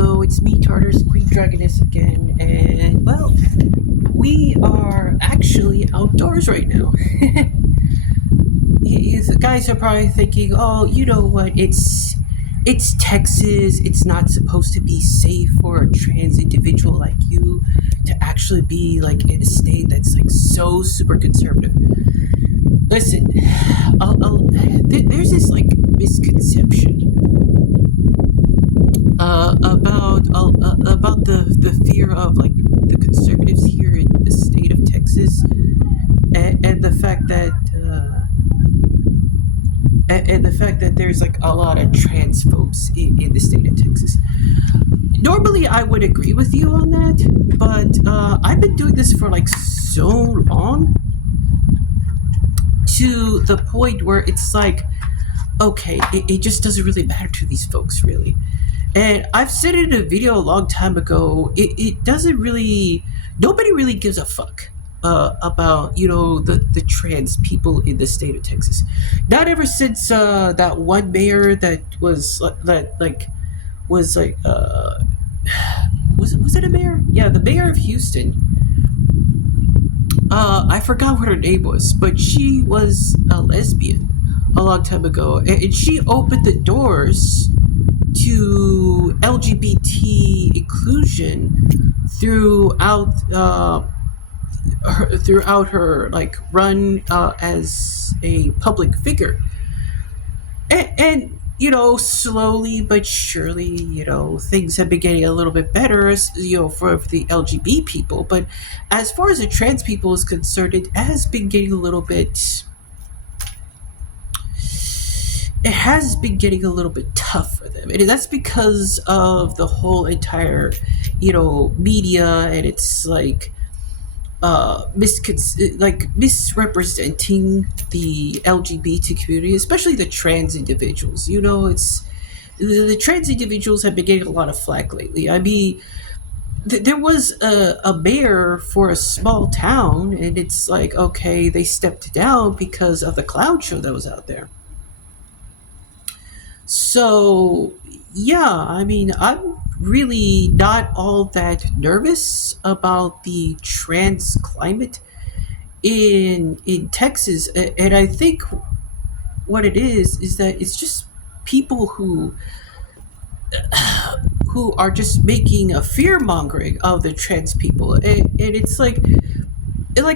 Hello, it's me, Tartar's Queen Dragoness again, and well, we are actually outdoors right now. You guys are probably thinking, oh, you know what, it's Texas, it's not supposed to be safe for a trans individual like you to actually be like in a state that's like so super conservative. Listen, there's this like misconception about the fear of like the conservatives here in the state of Texas, and the fact that there's like a lot of trans folks in the state of Texas. Normally, I would agree with you on that, but I've been doing this for like so long, to the point where it's like, okay, it just doesn't really matter to these folks, really. And I've said it in a video a long time ago, it doesn't really, nobody really gives a fuck about, you know, the trans people in the state of Texas. Not ever since that one mayor that was was it a mayor? Yeah, the mayor of Houston. I forgot what her name was, but she was a lesbian a long time ago, and she opened the doors to LGBT inclusion throughout her like run as a public figure, and you know, slowly but surely, you know, things have been getting a little bit better, you know, for the LGBT people. But as far as the trans people is concerned, it has been getting a little bit. It has been getting a little bit tough for them, and that's because of the whole entire, you know, media, and it's like misrepresenting the LGBT community, especially the trans individuals. You know, it's the trans individuals have been getting a lot of flack lately. I mean, there was a mayor for a small town, and it's like, okay, they stepped down because of the clown show that was out there. So, yeah, I mean, I'm really not all that nervous about the trans climate in Texas, and I think what it is that it's just people who are just making a fear mongering of the trans people, and it's like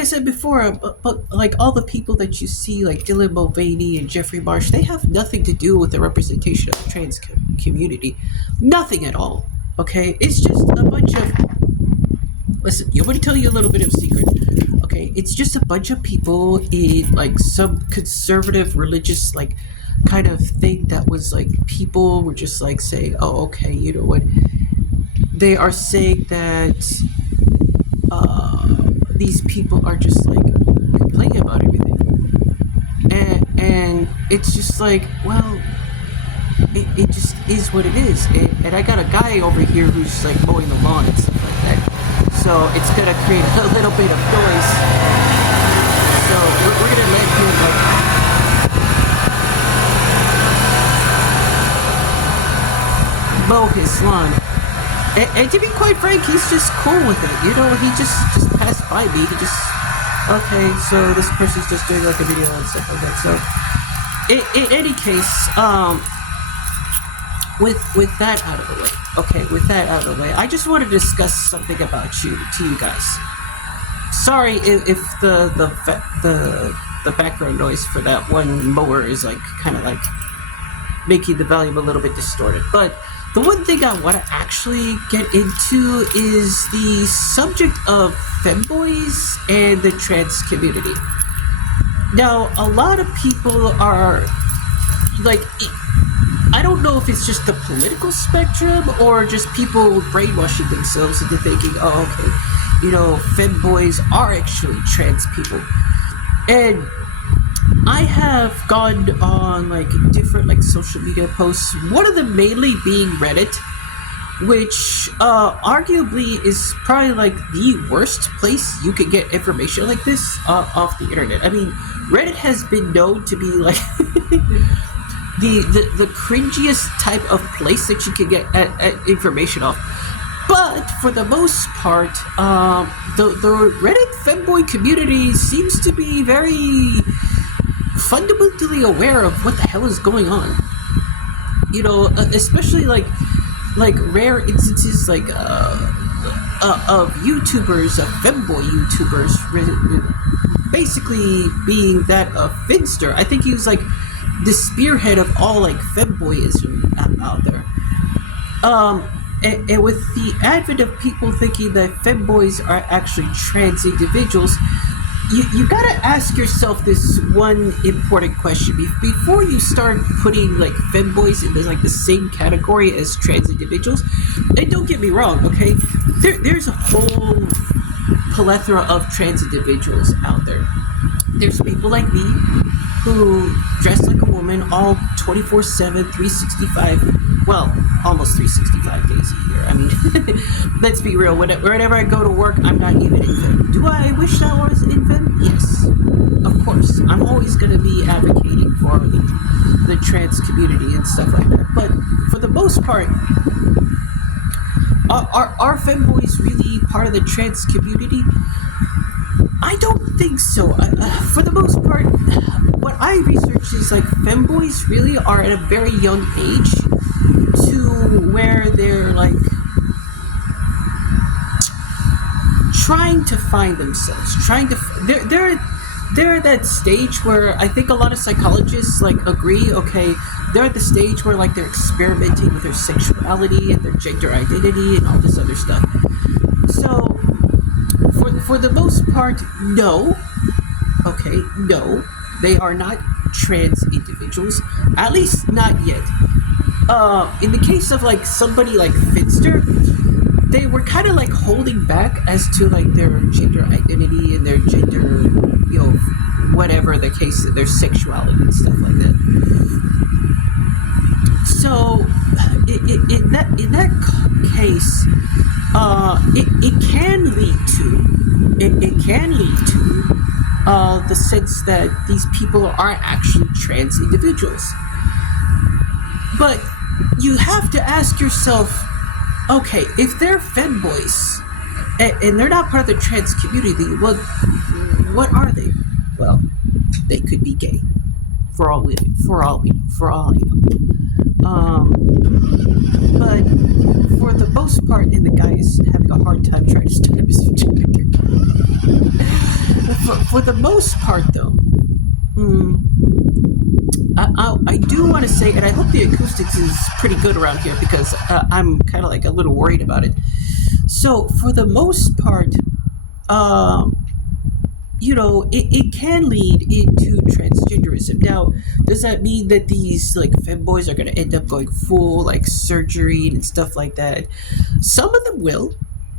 I said before, but like all the people that you see, like Dylan Mulvaney and Jeffrey Marsh, they have nothing to do with the representation of the trans community. Nothing at all. Okay? It's just a bunch of... Listen, you want to tell you a little bit of secret. Okay? It's just a bunch of people in like some conservative religious like kind of thing that was like people were just like saying, oh, okay, you know what? They are saying that these people are just like complaining about everything, and it's just like, well, it just is what it is, and I got a guy over here who's just like mowing the lawn and stuff like that, so it's gonna create a little bit of noise, so we're gonna let him like mow his lawn. And to be quite frank, he's just cool with it. You know, he just passed by me. He just, okay, so this person's just doing like a video and stuff like that. So, in any case, with that out of the way, okay, with that out of the way, I just want to discuss something about to you guys. Sorry if the background noise for that one mower is like kind of like making the volume a little bit distorted, but the one thing I want to actually get into is the subject of femboys and the trans community. Now, a lot of people are like, I don't know if it's just the political spectrum or just people brainwashing themselves into thinking, oh, okay, you know, femboys are actually trans people. And I have gone on like different like social media posts, one of them mainly being Reddit, which arguably is probably like the worst place you could get information like this off the internet. I mean, Reddit has been known to be like the cringiest type of place that you can get information off. But for the most part, the Reddit Femboy community seems to be very fundamentally aware of what the hell is going on. You know, especially like rare instances like of YouTubers, of Femboy YouTubers, basically being that of Finster. I think he was like the spearhead of all like Femboyism out there. And with the advent of people thinking that femboys are actually trans individuals, you gotta ask yourself this one important question before you start putting like femboys in like the same category as trans individuals. And don't get me wrong, okay? There's a whole plethora of trans individuals out there. There's people like me who dress like a woman all 24/7, 365. Well, almost 365 days a year. I mean, let's be real. Whenever I go to work, I'm not even in fem. Do I wish I was in fem? Yes, of course. I'm always going to be advocating for the trans community and stuff like that. But for the most part, are femboys really part of the trans community? I don't think so. For the most part, what I researched is like femboys really are at a very young age to where they're like trying to find themselves, they're at that stage where I think a lot of psychologists like agree, okay, they're at the stage where like they're experimenting with their sexuality and their gender identity and all this other stuff. So for the most part, no, they are not trans individuals, at least not yet. In the case of like somebody like Finster, they were kind of like holding back as to like their gender identity and their gender, you know, whatever the case, their sexuality and stuff like that. So in that case, it can lead to the sense that these people are actually trans individuals. But you have to ask yourself, okay, if they're femboys and they're not part of the trans community, what are they? Well, they could be gay, for all I know. But for the most part, and the guy is having a hard time trying to start his for the most part, though, I do want to say, and I hope the acoustics is pretty good around here because I'm kind of like a little worried about it. So for the most part, you know, it can lead into transgenderism. Now, does that mean that these like femboys are going to end up going full like surgery and stuff like that? Some of them will.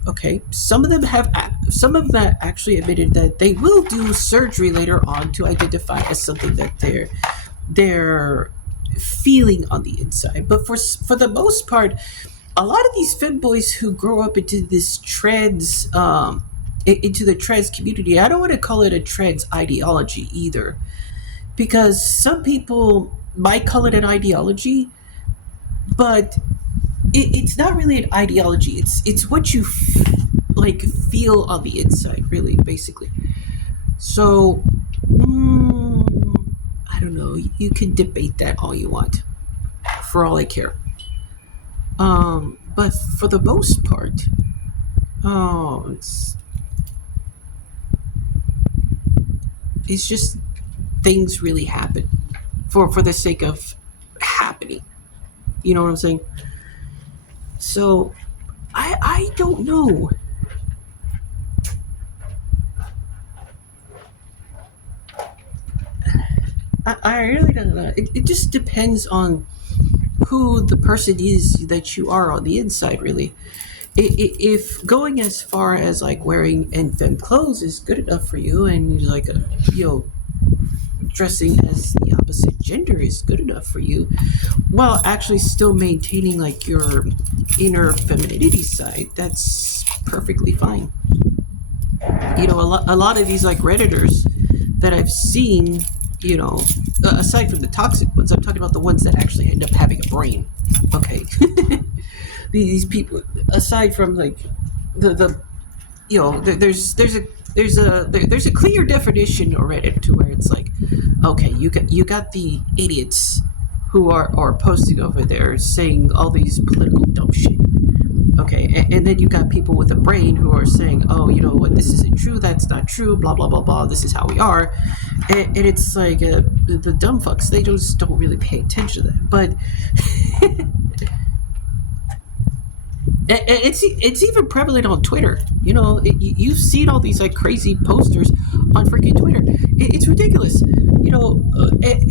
Okay, some of them actually admitted that they will do surgery later on to identify as something that they're feeling on the inside. But for the most part, a lot of these femboys who grow up into this trans into the trans community, I don't want to call it a trans ideology either, because some people might call it an ideology, but it's not really an ideology. It's what you like feel on the inside, really, basically. So I don't know. You can debate that all you want, for all I care. But for the most part, it's just things really happen for the sake of happening. You know what I'm saying? So I don't know. I really don't know. It just depends on who the person is that you are on the inside, really. If going as far as like wearing femme clothes is good enough for you, and you're like dressing as the opposite gender is good enough for you, while actually still maintaining like your inner femininity side, that's perfectly fine. You know, a lot of these like Redditors that I've seen, you know, aside from the toxic ones, I'm talking about the ones that actually end up having a brain. Okay, these people, aside from like the there's a clear definition already to where it's like, okay, you got the idiots who are posting over there saying all these political dumb shit. Okay, and then you got people with a brain who are saying, oh, you know what, this isn't true, that's not true, blah blah blah blah, this is how we are, and it's like the dumb fucks, they just don't really pay attention to that. But it's even prevalent on Twitter. You know, you've seen all these like crazy posters on freaking Twitter. It's ridiculous. You know,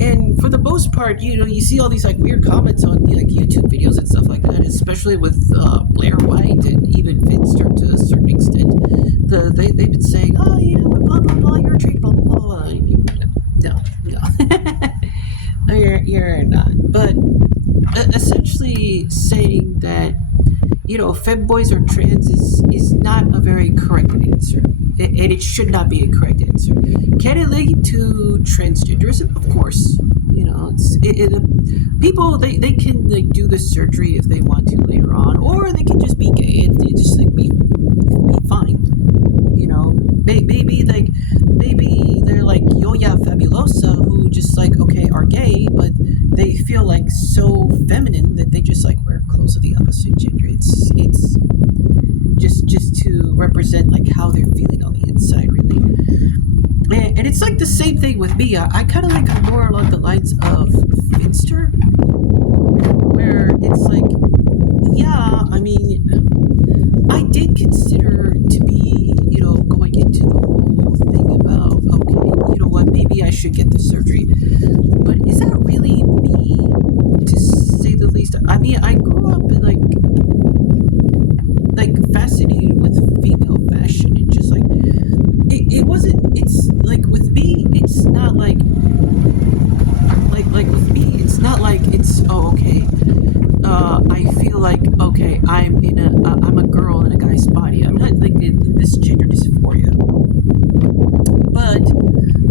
and for the most part, you know, you see all these like weird comments on like YouTube videos and stuff like that, especially with Blair White and even Finster to a certain extent. They've been saying, oh, you know, blah blah blah, you're a traitor, blah blah blah. No, no, you're not. But essentially saying that, you know, femboys or trans is not a very correct answer, and it should not be a correct answer. Can it lead to transgenderism? Of course. You know, people they can like do the surgery if they want to later on, or they can just be gay and they just like be fine. You know, maybe they're like Yoya Fabulosa, who just like, okay, are gay, but they feel like so feminine that they just like wear clothes of the opposite gender. It's just to represent like how they're feeling on the inside, really. And it's like the same thing with me. I kind of like more along the lines of Finster, where it's like, yeah, I mean, I did consider to be, you know, going into the whole thing about, okay, you know what, maybe I should get the surgery. But is that really me, to say the least? I mean, I grew up in like fascinated with female fashion, and just like, it wasn't, it's like with me, it's not like with me, it's not like it's, oh, okay, I feel like, okay, I'm a girl in a guy's body. I'm not like in this gender dysphoria, but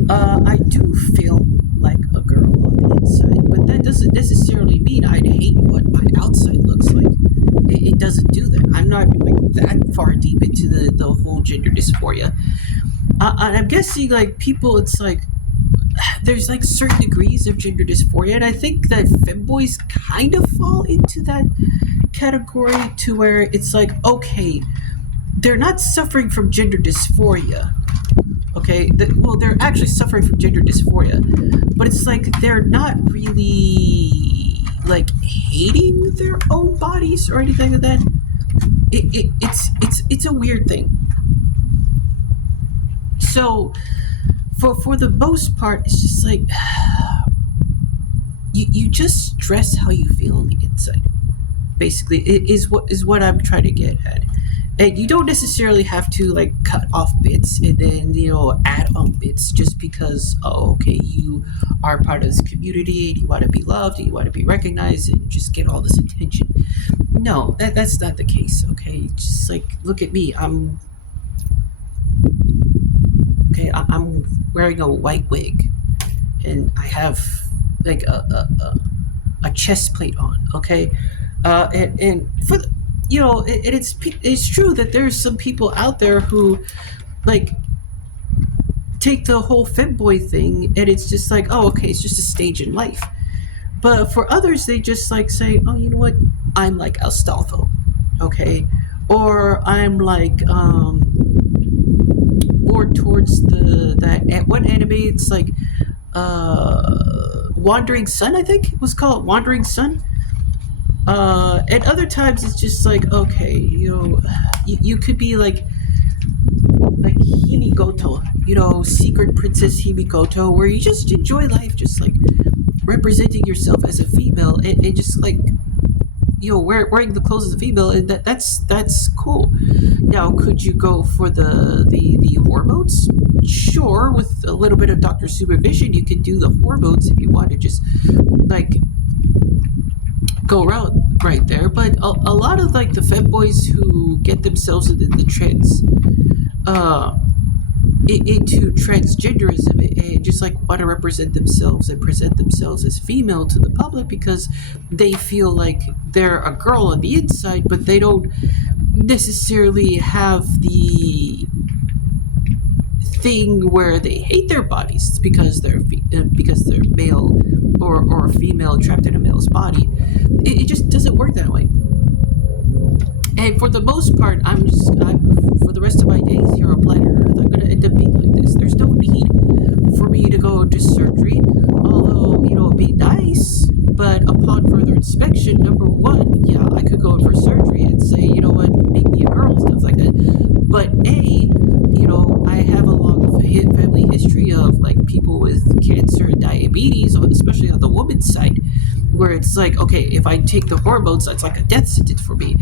I do feel like a girl on the inside. But that doesn't necessarily mean I'd hate what my outside looks like. It doesn't do that. I'm not like that far deep into the whole gender dysphoria. And I'm guessing like people, it's like there's like certain degrees of gender dysphoria, and I think that femboys kind of fall into that category, to where it's like, okay, they're not suffering from gender dysphoria. Okay, well, they're actually suffering from gender dysphoria, but it's like they're not really like hating their own bodies or anything like that. It's a weird thing. So for the most part, it's just like you just stress how you feel on the inside. Basically, it is what I'm trying to get at. And you don't necessarily have to like cut off bits and then, you know, add on bits just because, oh, okay, you are part of this community and you want to be loved and you want to be recognized and just get all this attention. No, that's not the case. Okay, just like, look at me. I'm wearing a white wig, and I have like a chest plate on. Okay, and for the, you know, it's true that there's some people out there who like take the whole femboy thing and it's just like, oh, okay, it's just a stage in life. But for others, they just like say, oh, you know what, I'm like Astolfo, okay, or I'm like more towards that one anime. It's like Wandering Sun, I think it was called Wandering Sun. And other times it's just like, okay, you know, you could be like Himigoto, you know, Secret Princess Himigoto, where you just enjoy life, just like representing yourself as a female, and just like, you know, wearing the clothes of a female, and that's cool. Now, could you go for the hormones? Sure, with a little bit of doctor supervision, you could do the hormones if you want to just like go around right there. But a lot of like the femboys who get themselves into the trans into transgenderism and just like want to represent themselves and present themselves as female to the public because they feel like they're a girl on the inside, but they don't necessarily have the thing where they hate their bodies because they're male or female trapped in a male's body. It just doesn't work that way. And for the most part, I'm for the rest of my days here on planet Earth, I'm going to end up being like this. There's no need for me to go to surgery, although, it'd be nice, but upon further inspection, number one, yeah, I could go for surgery and say, you know what, make me a girl, stuff like that. But I have a long family history of, like, people with cancer and diabetes, especially on the woman's side, where it's like, okay, if I take the hormones, that's like a death sentence for me.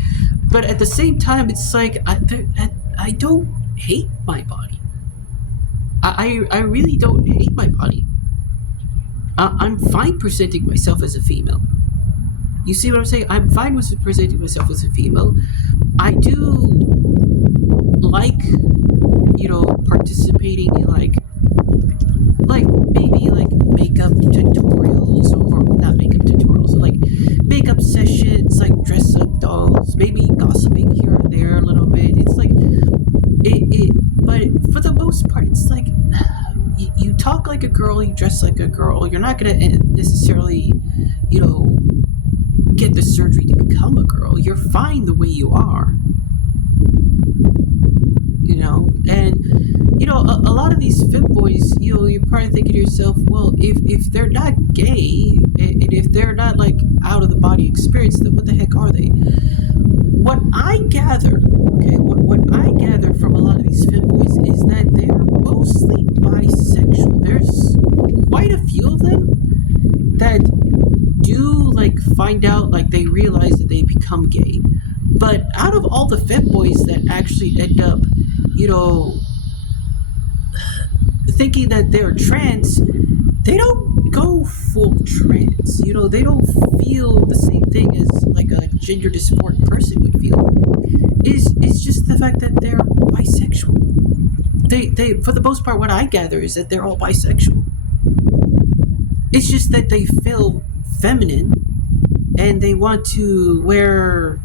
But at the same time, it's like, I don't hate my body. I really don't hate my body. I'm fine presenting myself as a female. You see what I'm saying? I'm fine with presenting myself as a female. I do like, participating in like maybe like makeup tutorials or not makeup tutorials, like makeup sessions, like dress up dolls, maybe gossiping here and there a little bit. It's like but for the most part, it's like you talk like a girl, you dress like a girl. You're not gonna necessarily, get the surgery to become a girl. You're fine the way you are. And a lot of these femboys, you're probably thinking to yourself, well, if they're not gay and if they're not like out of the body experience, then what the heck are they? What I gather from a lot of these femboys is that they're mostly bisexual. There's quite a few of them that do like find out, like they realize that they become gay. But out of all the femboys that actually end up, thinking that they're trans, they don't go full trans. They don't feel the same thing as like a gender dysphoric person would feel. It's just the fact that they're bisexual. They for the most part, what I gather is that they're all bisexual. It's just that they feel feminine and they want to wear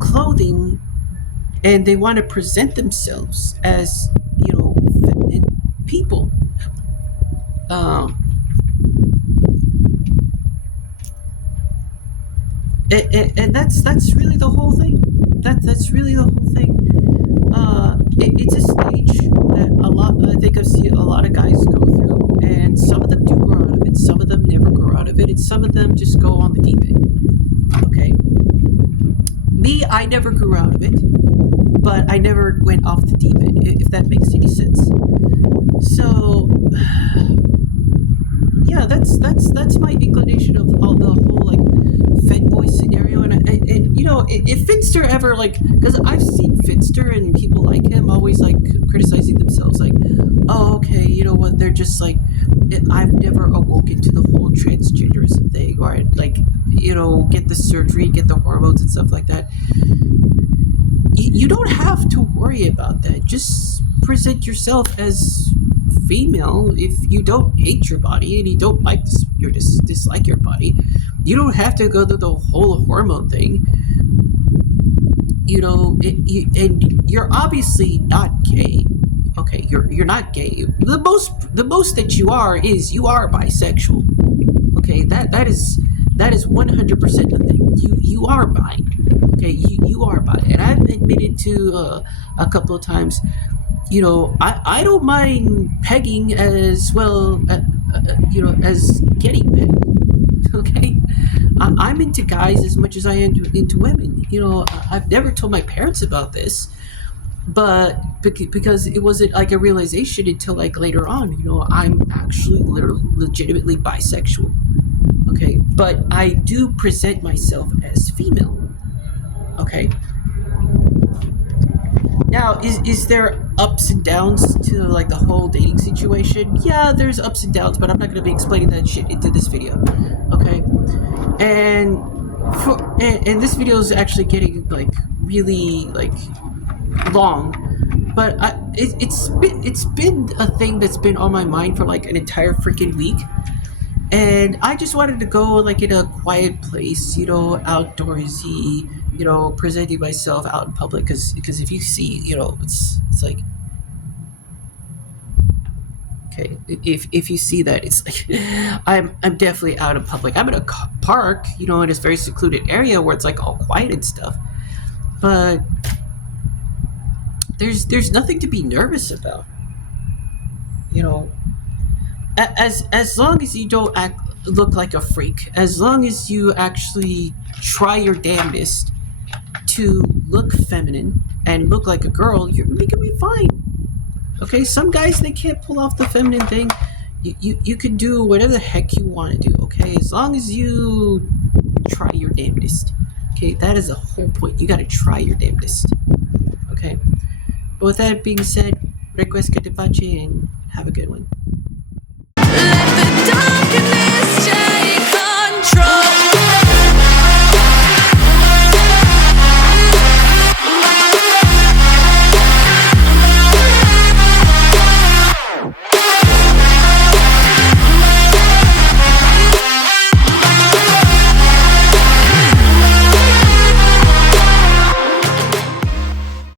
clothing and they want to present themselves as, feminine people. And that's really the whole thing. That's really the whole thing. It's a stage that I think I've seen a lot of guys go through, and some of them do grow out of it, some of them never grow out of it, and some of them just go on the deep end. Okay. Me, I never grew out of it, but I never went off the deep end, if that makes any sense. So, yeah, that's my inclination of all the whole like Femboy scenario, and if Finster ever because I've seen Finster and people like him always like criticizing themselves, like, oh, okay, you know what, they're just like, I've never awoken to the whole transgenderism thing, or like, get the surgery, get the hormones and stuff like that. You don't have to worry about that. Just present yourself as female. If you don't hate your body and you don't like dislike your body, you don't have to go through the whole hormone thing. And you're obviously not gay. Okay, you're not gay. The most that you are is you are bisexual. Okay, that is 100% the thing. You are bi. Okay, you are bi, and I've admitted to a couple of times. I don't mind pegging as well, as getting pegged. Okay, I'm into guys as much as I am into women. I've never told my parents about this, but because it wasn't like a realization until like later on. I'm actually legitimately bisexual. Okay, but I do present myself as female. Okay. Now, is there ups and downs to like the whole dating situation? Yeah, there's ups and downs, but I'm not going to be explaining that shit into this video. Okay, and this video is actually getting like really like long, but it's been a thing that's been on my mind for like an entire freaking week, and I just wanted to go like in a quiet place, outdoorsy, presenting myself out in public, because if you see, it's like, okay, if you see that, it's like I'm definitely out in public. I'm in a park, in this very secluded area where it's like all quiet and stuff, but there's nothing to be nervous about, you know as long as you don't look like a freak, as long as you actually try your damnedest to look feminine and look like a girl, you're gonna be fine. Okay, some guys, they can't pull off the feminine thing. You can do whatever the heck you want to do. Okay, as long as you try your damnedest. Okay, that is the whole point. You got to try your damnedest. Okay, but with that being said, request que te pache and have a good one.